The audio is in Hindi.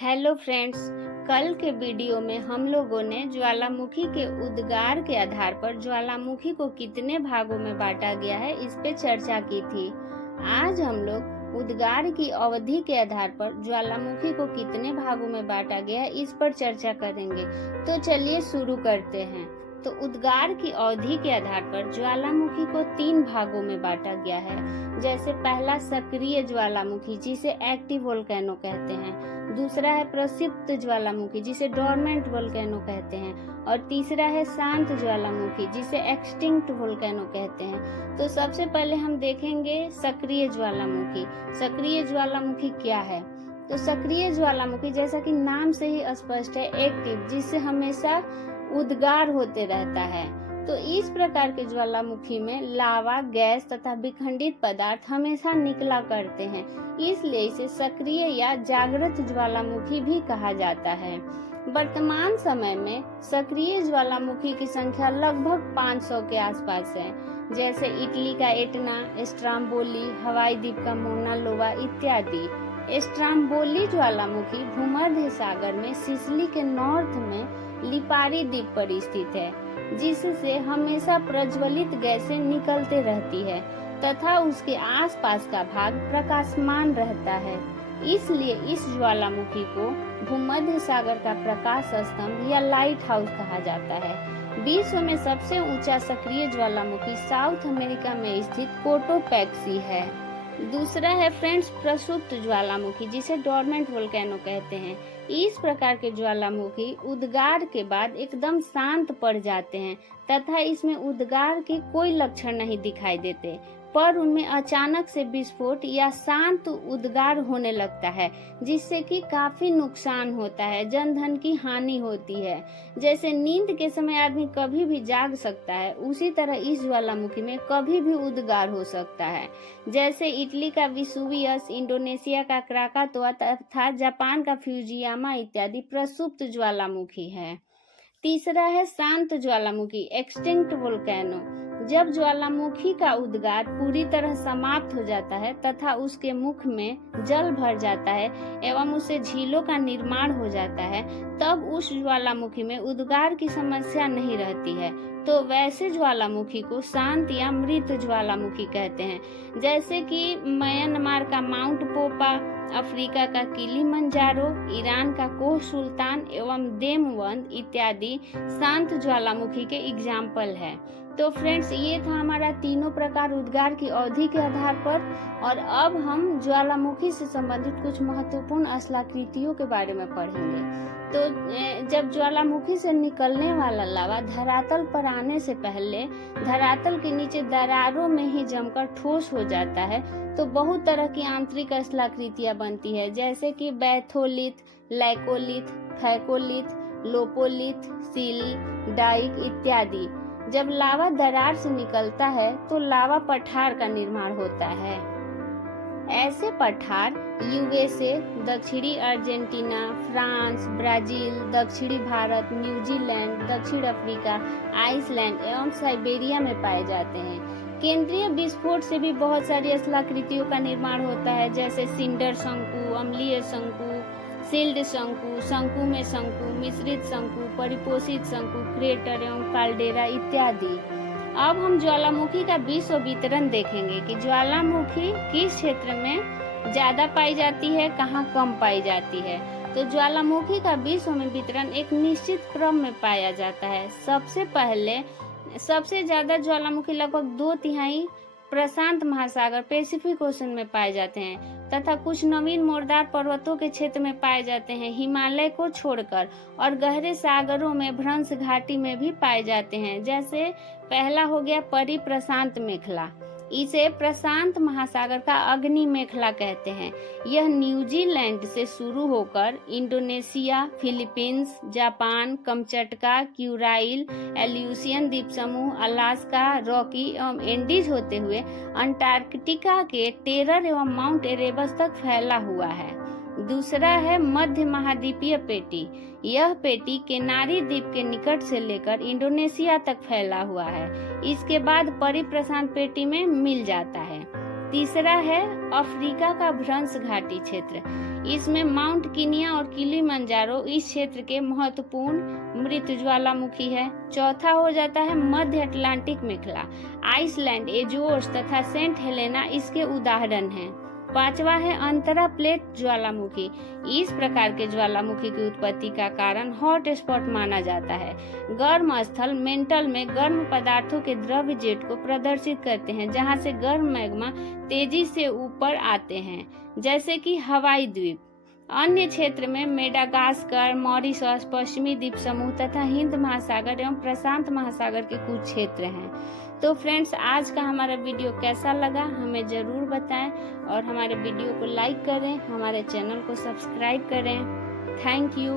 हेलो फ्रेंड्स, कल के वीडियो में हम लोगों ने ज्वालामुखी के उद्गार के आधार पर ज्वालामुखी को कितने भागों में बांटा गया है इस पे चर्चा की थी। आज हम लोग उद्गार की अवधि के आधार पर ज्वालामुखी को कितने भागों में बांटा गया है इस पर चर्चा करेंगे। तो चलिए शुरू करते हैं। तो उद्गार की अवधि के आधार पर ज्वालामुखी को 3 भागों में बांटा गया है। जैसे पहला सक्रिय ज्वालामुखी जिसे एक्टिव वोल्केनो कहते हैं, दूसरा है प्रक्षिप्त ज्वालामुखी जिसे डोरमेंट वोल्केनो कहते हैं, और तीसरा है शांत ज्वालामुखी जिसे एक्सटिंक्ट वोल्केनो कहते हैं। तो सबसे पहले हम देखेंगे सक्रिय ज्वालामुखी। सक्रिय ज्वालामुखी क्या है? तो सक्रिय ज्वालामुखी जैसा कि नाम से ही स्पष्ट है, एक्टिव, जिससे हमेशा उद्गार होते रहता है। तो इस प्रकार के ज्वालामुखी में लावा, गैस तथा विखंडित पदार्थ हमेशा निकला करते हैं, इसलिए इसे सक्रिय या जागृत ज्वालामुखी भी कहा जाता है। वर्तमान समय में सक्रिय ज्वालामुखी की संख्या लगभग 500 के आसपास है। जैसे इटली का एटना, स्ट्राम्बोली, हवाई द्वीप का मोना लोवा इत्यादि। स्ट्राम्बोली ज्वालामुखी भूमध्य सागर में सिसिली के नॉर्थ में लिपारी द्वीप पर स्थित है, जिससे हमेशा प्रज्वलित गैसें निकलते रहती है तथा उसके आसपास का भाग प्रकाशमान रहता है। इसलिए इस ज्वालामुखी को भूमध्य सागर का प्रकाश स्तंभ या लाइट हाउस कहा जाता है। विश्व में सबसे ऊंचा सक्रिय ज्वालामुखी साउथ अमेरिका में स्थित कोटोपैक्सी है। दूसरा है फ्रेंड्स प्रक्षुब्ध ज्वालामुखी जिसे डोरमेंट वोल्केनो कहते हैं। इस प्रकार के ज्वालामुखी उद्गार के बाद एकदम शांत पड़ जाते हैं तथा इसमें उद्गार के कोई लक्षण नहीं दिखाई देते, पर उनमें अचानक से विस्फोट या शांत उद्गार होने लगता है, जिससे कि काफी नुकसान होता है, जन धन की हानि होती है। जैसे नींद के समय आदमी कभी भी जाग सकता है, उसी तरह इस ज्वालामुखी में कभी भी उद्गार हो सकता है। जैसे इटली का विसुवियस, इंडोनेशिया का क्राकातोआ तथा जापान का फ्यूजियामा इत्यादि प्रक्षुब्ध ज्वालामुखी है। तीसरा है शांत ज्वालामुखी, एक्सटिंक्ट वोल्केनो। जब ज्वालामुखी का उद्गार पूरी तरह समाप्त हो जाता है तथा उसके मुख में जल भर जाता है एवं उससे झीलों का निर्माण हो जाता है, तब उस ज्वालामुखी में उद्गार की समस्या नहीं रहती है। तो वैसे ज्वालामुखी को शांत या मृत ज्वालामुखी कहते हैं। जैसे कि म्यांमार का माउंट पोपा, अफ्रीका का किलिमंजारो, ईरान का कोह सुल्तान एवं देमवंद इत्यादि शांत ज्वालामुखी के एग्जाम्पल है। तो फ्रेंड्स, ये था हमारा तीनों प्रकार उद्गार की अवधि के आधार पर। और अब हम ज्वालामुखी से संबंधित कुछ महत्वपूर्ण स्थलाकृतियों के बारे में पढ़ेंगे। तो जब ज्वालामुखी से निकलने वाला लावा धरातल पर आने से पहले धरातल के नीचे दरारों में ही जमकर ठोस हो जाता है, तो बहुत तरह की आंतरिक स्थलाकृतियां बनती है, जैसे कि batholith, laccolith, phacolith, lopolith, sill, dyke इत्यादि। जब लावा दरार से निकलता है तो लावा पठार का निर्माण होता है। ऐसे पठार यूएसए, दक्षिणी अर्जेंटीना, फ्रांस, ब्राजील, दक्षिणी भारत, न्यूजीलैंड, दक्षिण अफ्रीका, आइसलैंड एवं साइबेरिया में पाए जाते हैं। केंद्रीय विस्फोट से भी बहुत सारी स्थलाकृतियों का निर्माण होता है, जैसे सिंडर शंकु, अम्लीय शंकु, सील्ड शंकु, शंकु में शंकु, मिश्रित शंकु, परिपोषित शंकु, क्रेटर एवं काल्डेरा इत्यादि। अब हम ज्वालामुखी का विश्व वितरण देखेंगे कि ज्वालामुखी किस क्षेत्र में ज्यादा पाई जाती है, कहाँ कम पाई जाती है। तो ज्वालामुखी का विश्व में वितरण एक निश्चित क्रम में पाया जाता है। सबसे पहले सबसे ज्यादा ज्वालामुखी लगभग 2/3 प्रशांत महासागर पैसिफिक ओशन में पाए जाते हैं तथा कुछ नवीन मोरदार पर्वतों के क्षेत्र में पाए जाते हैं, हिमालय को छोड़कर, और गहरे सागरों में भ्रंश घाटी में भी पाए जाते हैं। जैसे पहला हो गया परिप्रशांत मेखला, इसे प्रशांत महासागर का अग्नि मेखला कहते हैं। यह न्यूजीलैंड से शुरू होकर Indonesia, Philippines, Japan, Kamchatka, Kuril, Aleutian द्वीप समूह, अलास्का, रॉकी एवं एंडीज होते हुए अंटार्कटिका के टेरर एवं माउंट एरेबस तक फैला हुआ है। दूसरा है मध्य महाद्वीपीय पेटी। यह पेटी केनारी द्वीप के निकट से लेकर इंडोनेशिया तक फैला हुआ है। इसके बाद परिप्रशांत पेटी में मिल जाता है। तीसरा है अफ्रीका का भ्रंश घाटी क्षेत्र। इसमें माउंट किनिया और किलिमंजारो इस क्षेत्र के महत्वपूर्ण मृत ज्वालामुखी है। चौथा हो जाता है मध्य अटलांटिक मेखला। आइसलैंड, एजोर्स तथा सेंट हेलेना इसके उदाहरण हैं। पांचवा है अंतरा प्लेट ज्वालामुखी। इस प्रकार के ज्वालामुखी की उत्पत्ति का कारण हॉट स्पॉट माना जाता है। गर्म स्थल मेंटल में गर्म पदार्थों के द्रव्य जेट को प्रदर्शित करते हैं, जहां से गर्म मैग्मा तेजी से ऊपर आते हैं, जैसे कि हवाई द्वीप। अन्य क्षेत्र में मेडागास्कर, मॉरिशस, पश्चिमी द्वीप समूह तथा हिंद महासागर एवं प्रशांत महासागर के कुछ क्षेत्र हैं। तो फ्रेंड्स, आज का हमारा वीडियो कैसा लगा हमें ज़रूर बताएं और हमारे वीडियो को लाइक करें, हमारे चैनल को सब्सक्राइब करें। Thank you.